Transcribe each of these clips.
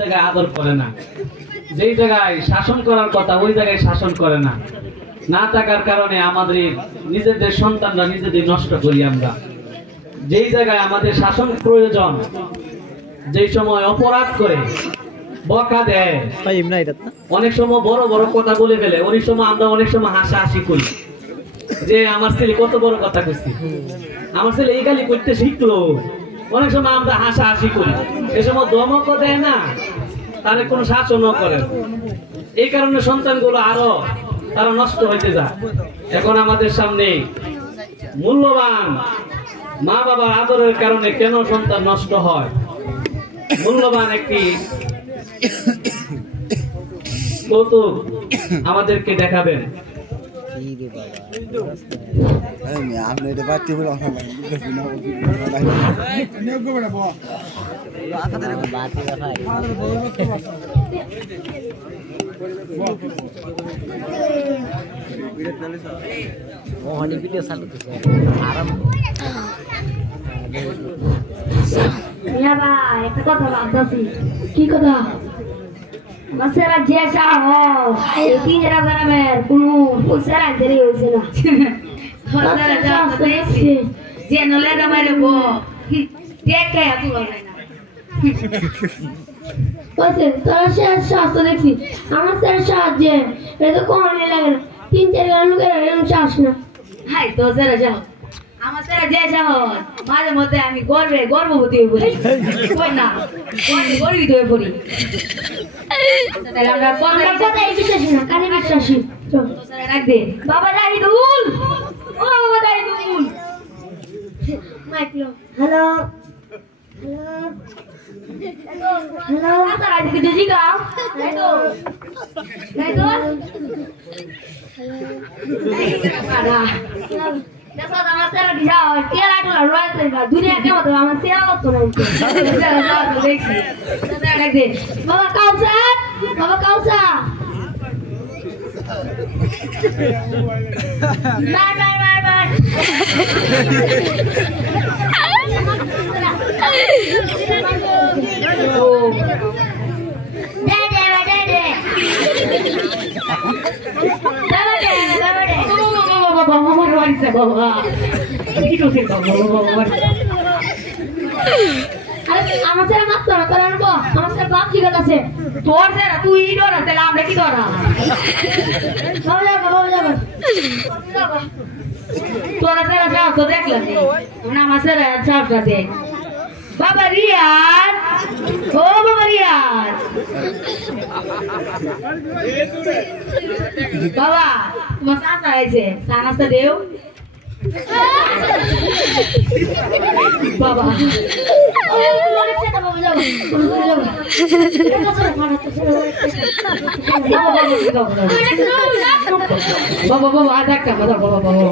জায়গায় আদর করে না, যেই জায়গায় শাসন করার কথা ওই জায়গায় শাসন করে না। না থাকার কারণে আমাদের নিজেদের সন্তানরা নিজেদের নষ্ট করি আমরা। যেই জায়গায় আমাদের শাসন প্রয়োজন, যেই সময় অপরাধ করে বকা দেয়, অনেক সময় বড় বড় কথা বলে ফেলে, অনেক সময় আমরা অনেক সময় হাসাহাসি করি যে আমার ছেলে কত বড় কথা কইছে, আমার ছেলে এই গালি করতে শিখলো। অনেক সময় আমরা হাসাহাসি করি, এ সময় ধমকও দেয় না, তাহলে কোনো শাসনও করে। এই কারণে সন্তানগুলো আরো তারা নষ্ট হইতে যায়। এখন আমাদের সামনে মূল্যবান মা বাবার আদরের কারণে কেন সন্তান নষ্ট হয়, মূল্যবান একটি কৌতুক আমাদেরকে দেখাবেন। একটা কথা ভাবতেছি। কি কথা? মাছেরা যে তিনজনা গ্রামের কোনো সেরা দেরি হয়েছে না, যে নলে গ্রামের দেখে তোরা স্বাস্থ্য দেখছি আমার স্যার সাহায্যে এটা কমে লাগে না, 3-4 লোকের শ্বাস না। হাই তো স্যারা যাও, আমার স্যারা যে সাহস মাঝে মধ্যে আমি গর্ভবতী হয়ে পড়ি, কই না গর্বিত হয়ে পড়ি। আমরা কথাই বিশ্বাসী না, কানে বিশ্বাসী। বাবা দাঁড়ি দুল, ও বাবা দাঁড়ি দুল। হ্যালো হ্যালো আপনার আজকে যদি গাও বাবা কাউসা, বাবা কাউসা আমার ছেলে মাত্র না তোর আনবো, আমার ছেলে বাপ ঠিক আছে তোর ছেলে তুই ডরা, তাহলে আমরা কি ডরা? তোরা ছেলে যাও তো দেখলাম আমার ছেলে চাপটা দেখ। বাবা রিয়াজ, ও বাবা রিয়াজ, বাবা তোমার চাচা আছে, চা নাস্তা দেও বাবা। বাবা বাবা আজ একটা কথা বাবা বাবা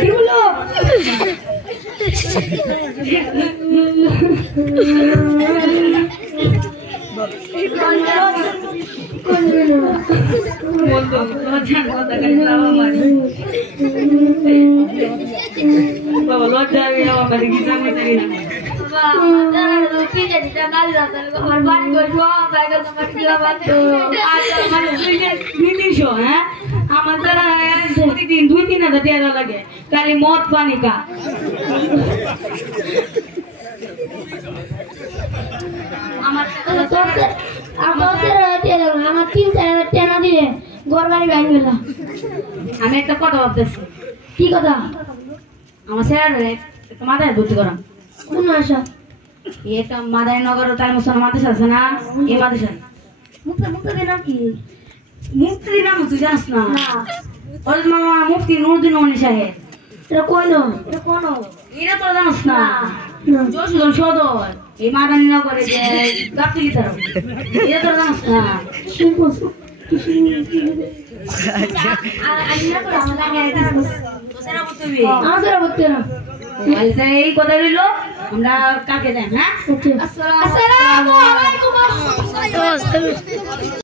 কি বলো? বাবা লজ্জা আমার গীতা আমার দ্বারা প্রতিদিন 2-3 হাজার টাকা লাগে খালি মদ পানি কা। আমার 3-4 হাজার টাকা দিয়ে ঘর বাড়ি ভাঙ গেল। আমি একটা কথা ভাবতেছি। কি কথা? আমার স্যার একটা মাথায় ভর্তি করাম। কোন আশা? এটা মাদারীনগর তাই মুসলমান মাদ্রাসা আছে না, এই মাদ্রাসা। মুক্তির নাম কি? মুক্তির নাম তুই জানিস না? ওর মামা মুফতি নুরুদ্দিন মনি সাহেব। এটা কোন? এটা কোন? এটা তো জানিস না? যশোর সদর এই মাদারীনগরে যে গাবতলী তার, এটা তো জানিস না? এই কথা রইল, আমরা কাকে দেন। হ্যাঁ, আসসালামু আলাইকুম।